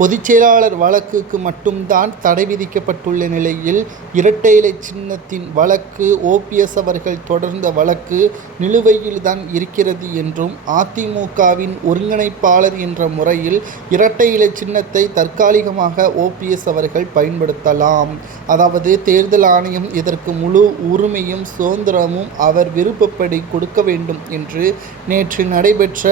பொதுச் செயலாளர் வழக்குக்கு மட்டும்தான் தடை விதிக்கப்பட்டுள்ள நிலையில் இரட்டை இலை சின்னத்தின் வழக்கு ஓபிஎஸ் அவர்கள் தொடர்ந்த வழக்கு நிலுவையில்தான் இருக்கிறது என்றும் அதிமுகவின் ஒருங்கிணைப்பாளர் என்ற முறையில் இரட்டை இலை சின்னத்தை தற்காலிகமாக ஓபிஎஸ் அவர்கள் பயன்படுத்தலாம். அதாவது தேர்தல் ஆணையம் இதற்கு முழு உரிமையும் சுதந்திரமும் அவர் விருப்பப்படி கொடுக்க வேண்டும் என்று நேற்று நடைபெற்ற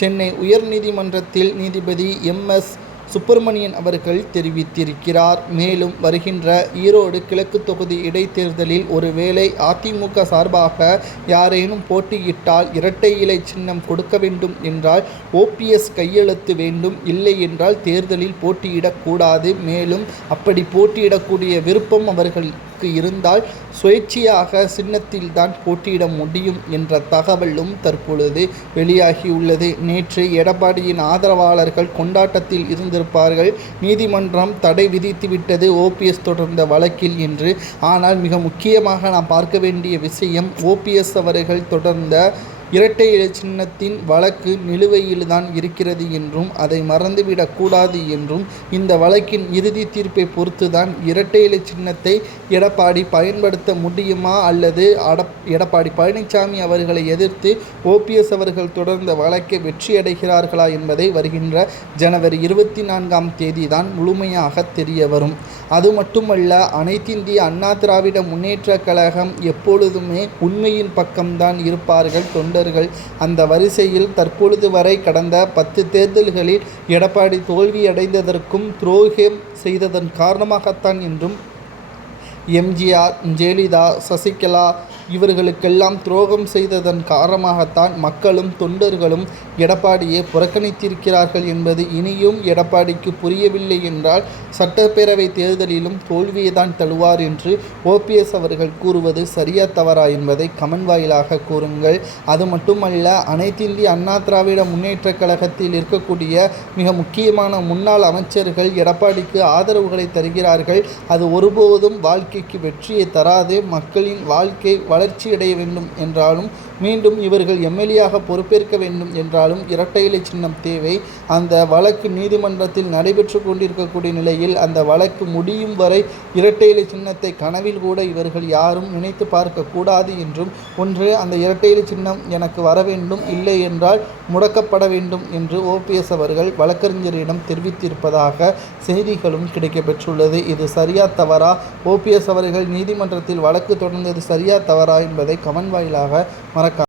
சென்னை உயர்நீதிமன்றத்தில் நீதிபதி எம்எஸ் சுப்பிரமணியன் அவர்கள் தெரிவித்திருக்கிறார். மேலும் வருகின்ற ஈரோடு கிழக்கு தொகுதி இடைத்தேர்தலில் ஒருவேளை அதிமுக சார்பாக யாரேனும் போட்டியிட்டால் இரட்டை இலை சின்னம் கொடுக்க வேண்டும் என்றால் ஓபிஎஸ் கையெழுத்து வேண்டும். இல்லை என்றால் தேர்தலில் போட்டியிடக்கூடாது. மேலும் அப்படி போட்டியிடக்கூடிய விருப்பம் அவர்கள் வாய்ப்பு இருந்தால் சுயேட்சையாக சின்னத்தில்தான் போட்டியிட முடியும் என்ற தகவலும் தற்பொழுது வெளியாகியுள்ளது. நேற்று எடப்பாடியின் ஆதரவாளர்கள் கொண்டாட்டத்தில் இருந்திருப்பார்கள். நீதிமன்றம் தடை விதித்துவிட்டது ஓபிஎஸ் தொடர்ந்த வழக்கில் என்று. ஆனால் மிக முக்கியமாக நாம் பார்க்க வேண்டிய விஷயம் ஓபிஎஸ் அவர்கள் தொடர்ந்த இரட்டை இலை சின்னத்தின் வழக்கு நிலுவையில்தான் இருக்கிறது என்றும் அதை மறந்துவிடக்கூடாது என்றும் இந்த வழக்கின் இறுதி தீர்ப்பை பொறுத்துதான் இரட்டை இலை சின்னத்தை எடப்பாடி பயன்படுத்த முடியுமா அல்லது அட எடப்பாடி பழனிசாமி அவர்களை எதிர்த்து ஓபிஎஸ் அவர்கள் தொடர்ந்த வழக்கை வெற்றியடைகிறார்களா என்பதை வருகின்ற ஜனவரி இருபத்தி நான்காம் தேதி தான் முழுமையாக தெரிய வரும். அது மட்டுமல்ல அனைத்திந்திய அண்ணா திராவிட முன்னேற்ற கழகம் எப்பொழுதுமே உண்மையின் பக்கம்தான் இருப்பார்கள் தொண்டர்கள் அந்த வரிசையில் தற்பொழுது வரை கடந்த பத்து தேர்தல்களில் எடப்பாடி தோல்வியடைந்ததற்கும் துரோகம் செய்ததன் காரணமாகத்தான் என்றும் எம்ஜிஆர் ஜெயலலிதா சசிகலா இவர்களுக்கெல்லாம் துரோகம் செய்ததன் காரணமாகத்தான் மக்களும் தொண்டர்களும் எடப்பாடியை புறக்கணித்திருக்கிறார்கள் என்பது இனியும் எடப்பாடிக்கு புரியவில்லை என்றால் சட்டப்பேரவை தேர்தலிலும் தோல்வியை தான் தழுவார் என்று ஓபிஎஸ் அவர்கள் கூறுவது சரியா தவறா என்பதை கமன் வாயிலாக கூறுங்கள். அது மட்டுமல்ல அனைத்திந்திய அண்ணா திராவிட முன்னேற்ற கழகத்தில் இருக்கக்கூடிய மிக முக்கியமான முன்னாள் அமைச்சர்கள் எடப்பாடிக்கு ஆதரவுகளை தருகிறார்கள். அது ஒருபோதும் வாழ்க்கைக்கு வெற்றியை தராது. மக்களின் வாழ்க்கை வளர்ச்சியடைய வேண்டும் என்றாலும் மீண்டும் இவர்கள் எம்எல்ஏயாக பொறுப்பேற்க வேண்டும் என்றாலும் இரட்டை இலை சின்னம் தேவை. அந்த வழக்கு நீதிமன்றத்தில் நடைபெற்று கொண்டிருக்கக்கூடிய நிலையில் அந்த வழக்கு முடியும் வரை இரட்டை இலை சின்னத்தை கனவில் கூட இவர்கள் யாரும் நினைத்து பார்க்கக்கூடாது என்றும் ஒன்று அந்த இரட்டை இலை சின்னம் எனக்கு வர வேண்டும் இல்லை என்றால் முடக்கப்பட வேண்டும் என்று ஓபிஎஸ் அவர்கள் வழக்கறிஞரிடம் தெரிவித்திருப்பதாக செய்திகளும் கிடைக்கப்பெற்றுள்ளது. இது சரியா தவறா? ஓபிஎஸ் அவர்கள் நீதிமன்றத்தில் வழக்கு தொடர்ந்தது சரியா தவறா? என்பதை கமன் வாயிலாக மறக்க